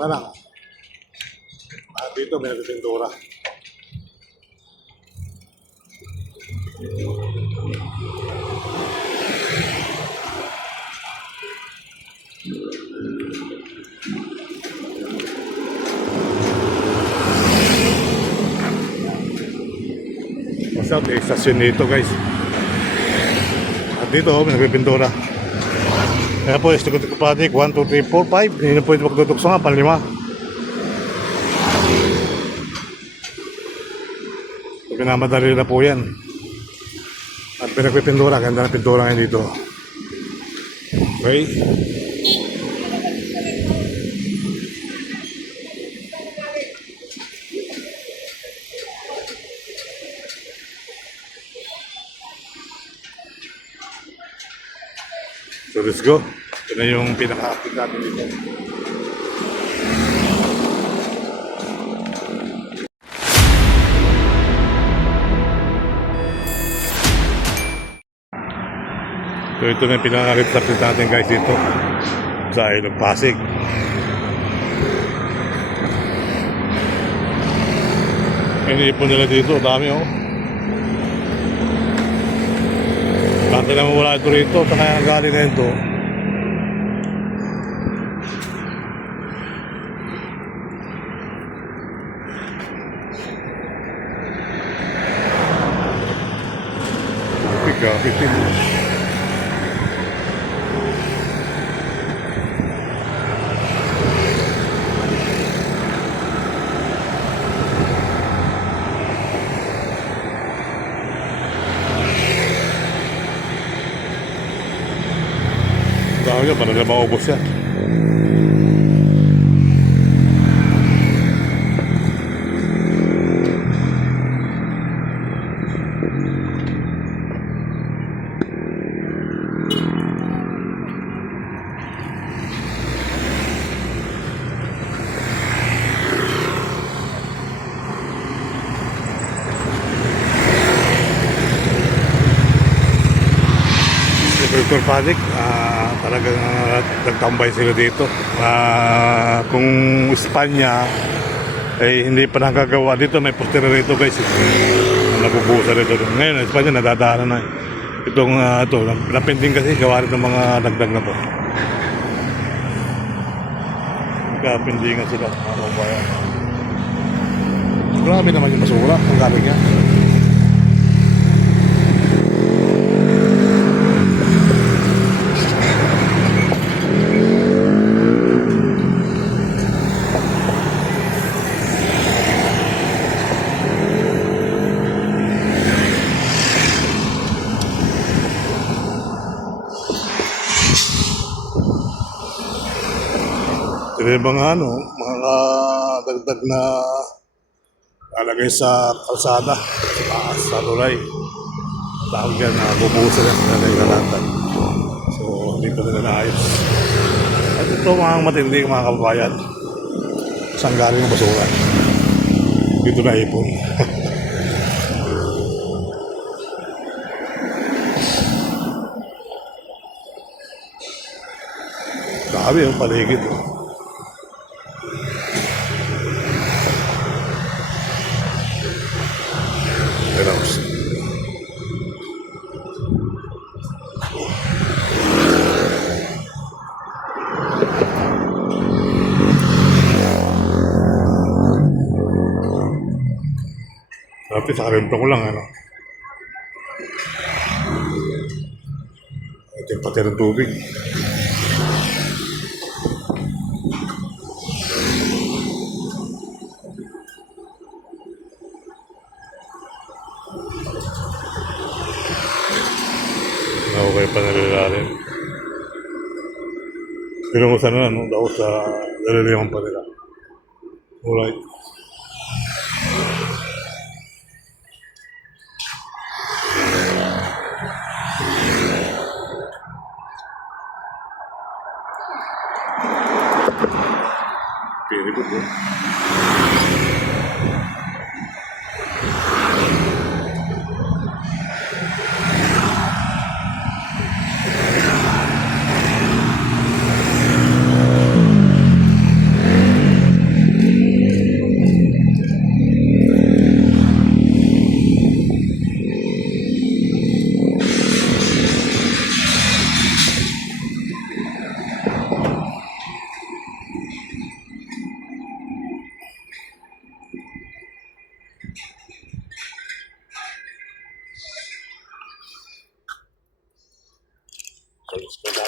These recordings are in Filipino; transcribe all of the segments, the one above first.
na lang. At dito may nagpipintura. What's up? Estasyon dito guys. At dito may nagpipintura. Kaya po, Estikot Patik, 1, 2, 3, 4, 5. Hindi na po ito magtutukso nga, panlima. Pinamadali na po yan. At pinagpipintura, ganda na pintura ngayon dito. Okay. So let's go. Ito na yung pinaka-update natin dito. So ito na yung pinaka-update natin guys dito sa Ilog Pasig. Iniipon nila dito, dami oh. Baka naman wala ito rito, sa kaya galing na ito. Pitin. Dahil para na maubos yan. Estikot Patik, talagang nagtambay sila dito. Kung Espanya ay hindi pa nakagawa dito, may postera rito guys. Nabubusa rito. Ngayon, Espanya nadadaanan na. Itong ito, napending kasi gawa rin ng mga dagdag na to. Kapendingan sila. Grabe naman yung basura. Ang galing yan. Ito yung mga mga dagdag na lalagay sa kalsada, sa taas, sa tulay. Tawag yan na bubuhusan yan sa naglalatan. So, hindi pa nila naayos. At ito mga matindi mga kababayan. Saan galing ang basura? Dito na ipon. Grabe yung paligid. Relax. Tapi sa karemplo ko lang, ano. Ito yung pati ng tubig. Okay pa nalalalim. Pero kung saan na, daw sa nalalaman pa nila. Alright. Very good, eh?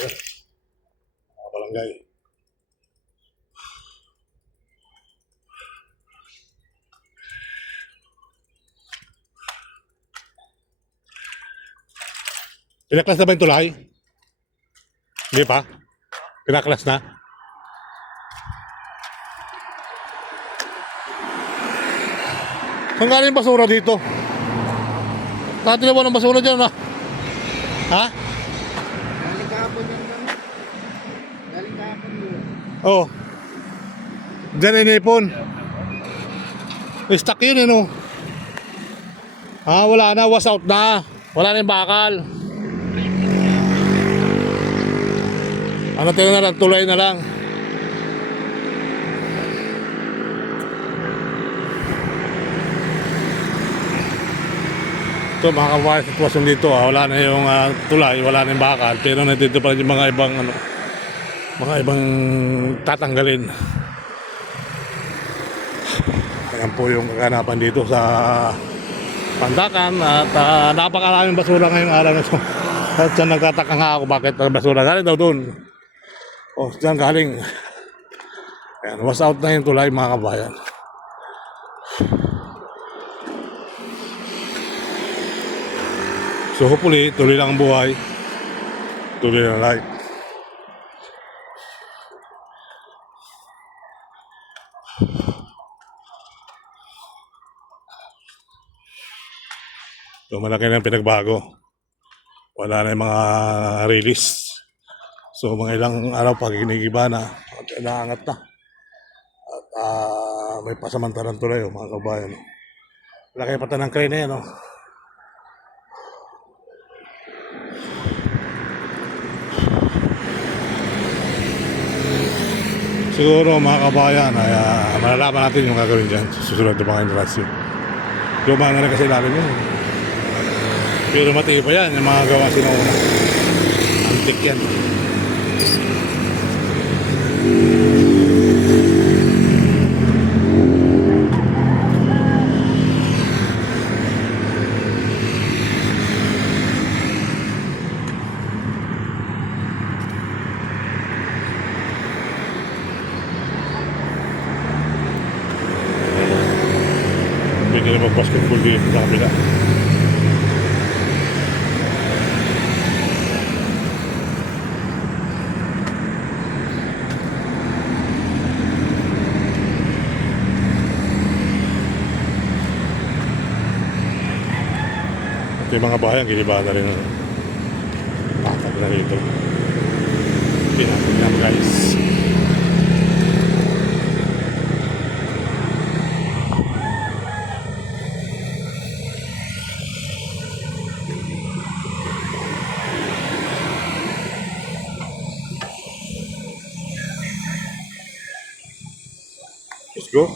tayo. Mga barangay. Pinaklas na ba yung tulay? Hindi pa? Pinaklas na? Saan galing basura dito? Dati na ba ng basura dyan, ha? Ha? Galing kahapon yan kami. Galing kahapon yun. Oo. Diyan inipon. Stuck yun, no? Ah, wala na. Was out na. Wala na yung bakal. Ano tayo na lang? Tuloy na lang. Ito, mga kabayan, sitwasyon dito, wala na yung tulay, wala na yung bakal, pero nandito pa rin yung mga ibang mga ibang tatanggalin. Ayan po yung kaganapan dito sa Pandakan at napakaraming basura ngayong araw na ito. At dyan nagtataka nga ako bakit basura galing daw doon. O, dyan galing. Ayan, was out na yung tulay, mga kabayan. So hopefully, tuloy lang ang buhay. Tuloy lang life. So malaki na yung pinagbago. Wala na yung mga release. So mga ilang araw pag ginigiba na at inaangat na. At may pasamantalang tuloy, mga kabayan. Laki pata ng crane na yan, no? Siguro mga kabayan ay malalaman natin yung gagawin dyan sa susunod na mga interasyon. Luma na rin kasi lalim yun. Pero matindi pa yan, yung mga gawa sinauna. Antik yan. Pwede na mag-basketball dito sa kabila. Ito yung mga bayan, giniba na rin ang patag na rito. Pinatag na, guys. Let's go.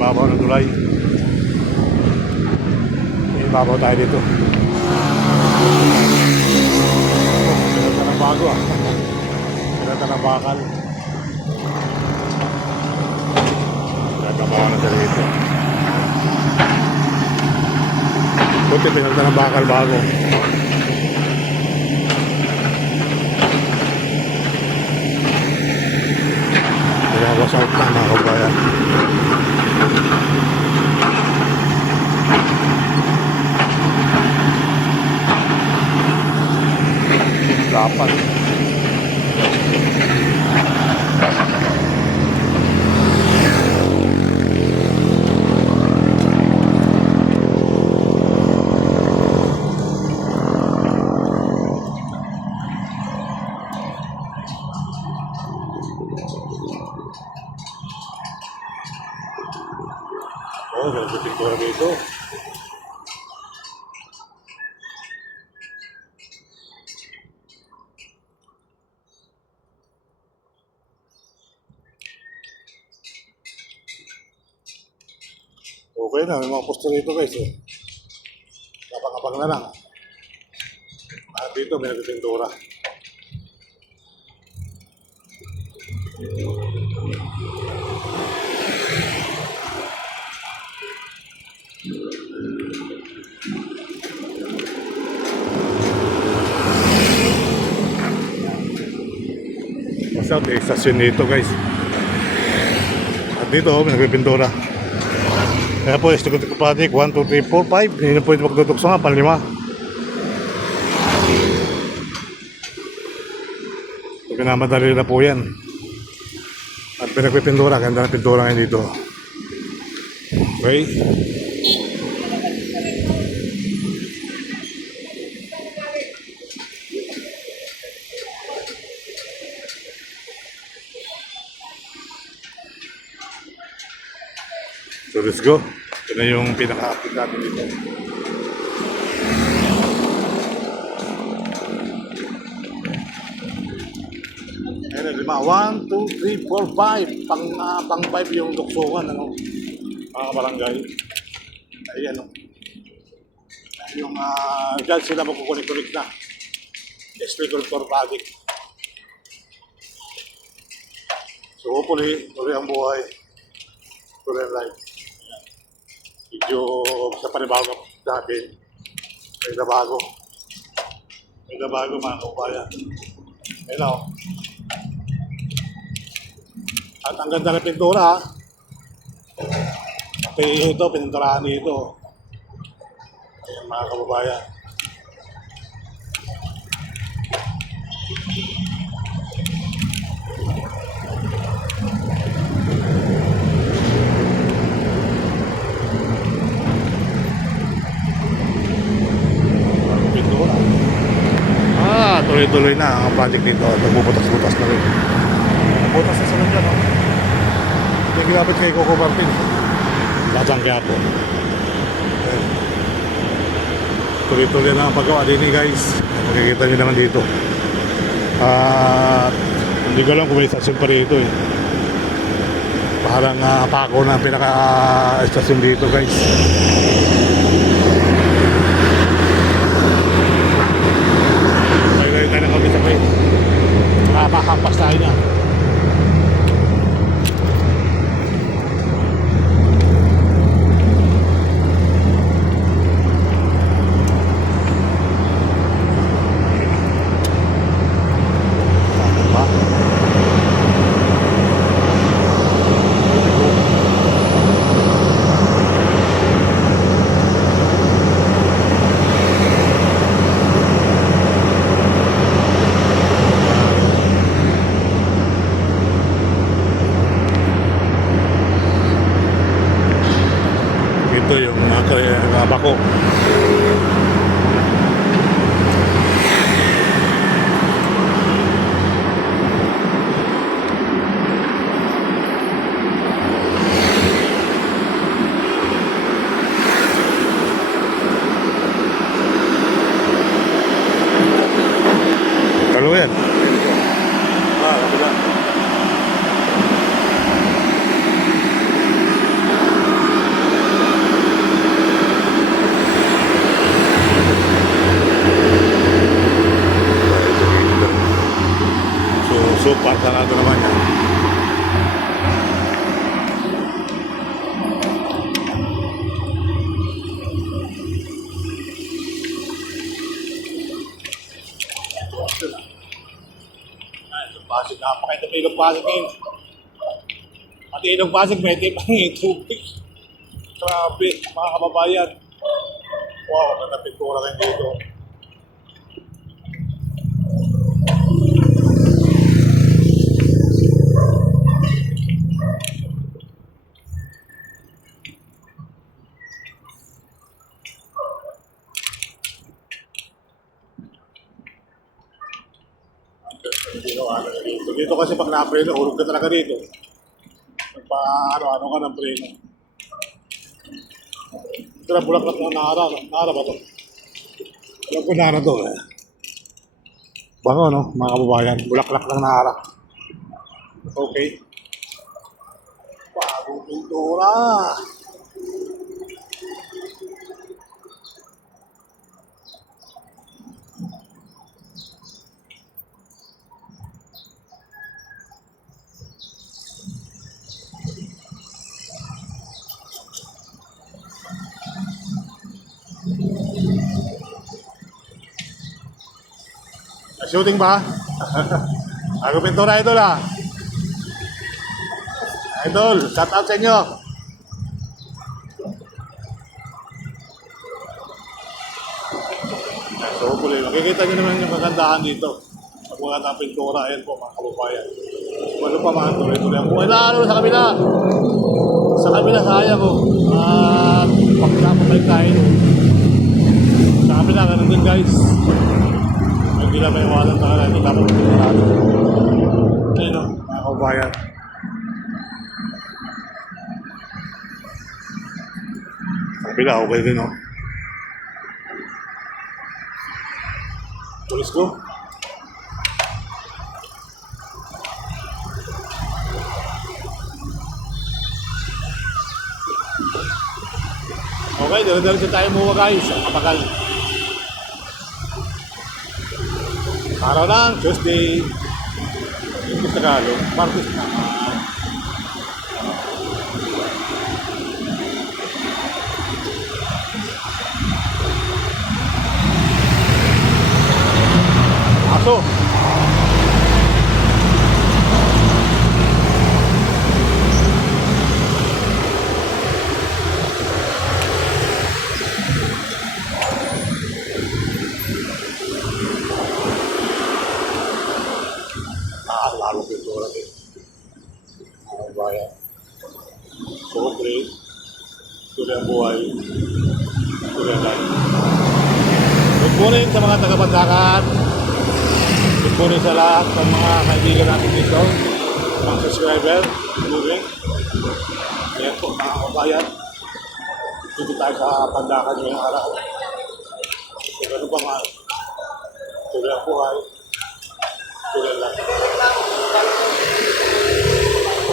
Ibabaw ng tulay. Ibabaw tayo dito. Pinata ng bago, pinata ng bakal. Pinatabaw na tayo dito. Buti pinata ng bakal bago. Kaya was out na, mga kabayan. Oo, pintura dito. Okay na, may mga poster dito guys. Eh. Kapag-kapag na lang. At dito may nagpintura. Basta may estasyon dito guys. At dito may nagpintura. Kaya po, Estikot Project 1, 2, 3, 4, 5. Hindi na po ito magtutukso nga, panlima. So, pinamadali na po yan. At pinagpipintura, ganda ng pintura ngayon dito. Okay. So let's go. Ito na yung pinaka-update natin dito. Ayan, lima. 1, 2, 3, 4, 5. Pang 5 yung tuksokan, ano? Mga barangay. Ayan, no? Yung, dyan sila magkukunik-kunik na. Estikot Project. So hopefully, tuloy ang buhay. Tuloy ang life. Medyo sa panibago dati, may nabago. May nabago mga kaupaya. Ayun o. At ang ganda ng pintura ha. Pati ito, pininturahan dito. Ayan mga kababayan. Tuloy-tuloy na ang project dito. Nagbubutas-butas na rin. Butas na sunod yan, no? Hindi ginapit kay Coco Martin. Lasang kaya po. Tuloy-tuloy na ang paggawa din guys. Makikita nyo naman dito. At hindi ko alam kung may istasyon pa rito eh. Parang pako na pinaka-istasyon dito guys. Tayo na kami sa kayo. Makahampas tayo na. Ito yung bako. Kalau yan. So, pasarado naman yan. Pasig, napakita pa ilong Pasig ngayon. Pati ilong Pasig, may tip ang tubig. Grabe, mga kababayan. Wow, natapintura kayo dito. Dito kasi pag na-preno, hulog ka talaga dito. Ano ka ng preno. Ito na bulaklak ng Nara. Nara ba to? Alam ko Nara to eh. Bango no, mga kababayan. Bulaklak ng Nara. Okay. Bagong pintura. Shooting ba? Ako pintura idol ah. Idol, shout out sa inyo. So hopefully, makikita nyo naman yung kagandahan dito. Pag mga ng pintura, ayan po mga kababayan. Ano pa mga tuloy-tuloy. Kung inaano sa kabila. Sa kabila, sayang ko. At pagkakapag tayo. Sa kabila, ganun din guys. Hindi na may iwanan talaga, hindi dapat pinagano. Ayun o, mga kabayan. Kabila, okay din o. Tulis ko. Okay, dala-dala tayo muwa guys. Kapagal. Araw lang, Tuesday. Ito sa Tagalog, Martes na. Aso. Lalo pintura din. Ang bayan. Sobre. Tuloy ang buhay. Tuloy ang life. Good morning sa mga taga-Pandakan. Good morning sa lahat ng mga kaibigan natin dito. Mga subscriber. Good morning. Ayan po mga kabayan. Dito tayo sa Pandakan ngayong araw. So gano'n pa nga. Tuloy ang buhay. Tuloy ang life.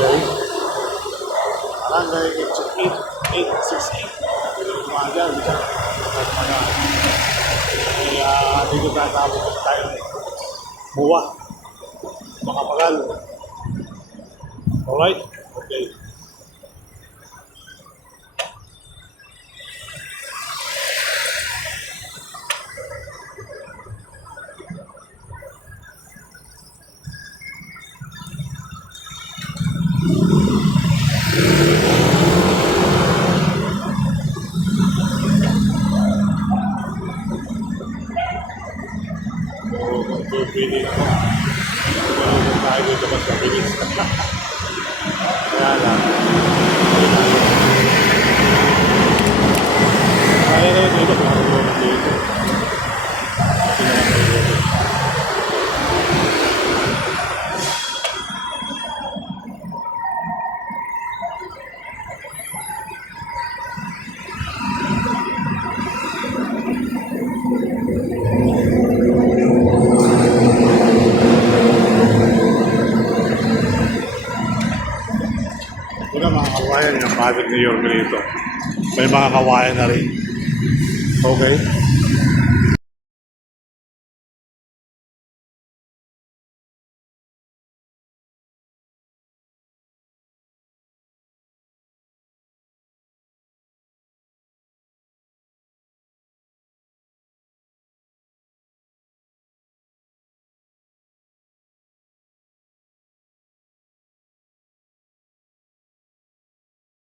Okay. Barangay 868. Mga dyan, bisa. Kaya dito tatapos tayo. Buwa. Makapagal. Alright? Okay. Pili na ko. Kung tayo dito mas mabilis. Kaya lang. Kaya naman dito kung ako naman dito. Kasi naman dito. Ito na mga kawayan, yung project ni Yorme dito. May mga kawayan na rin. Okay.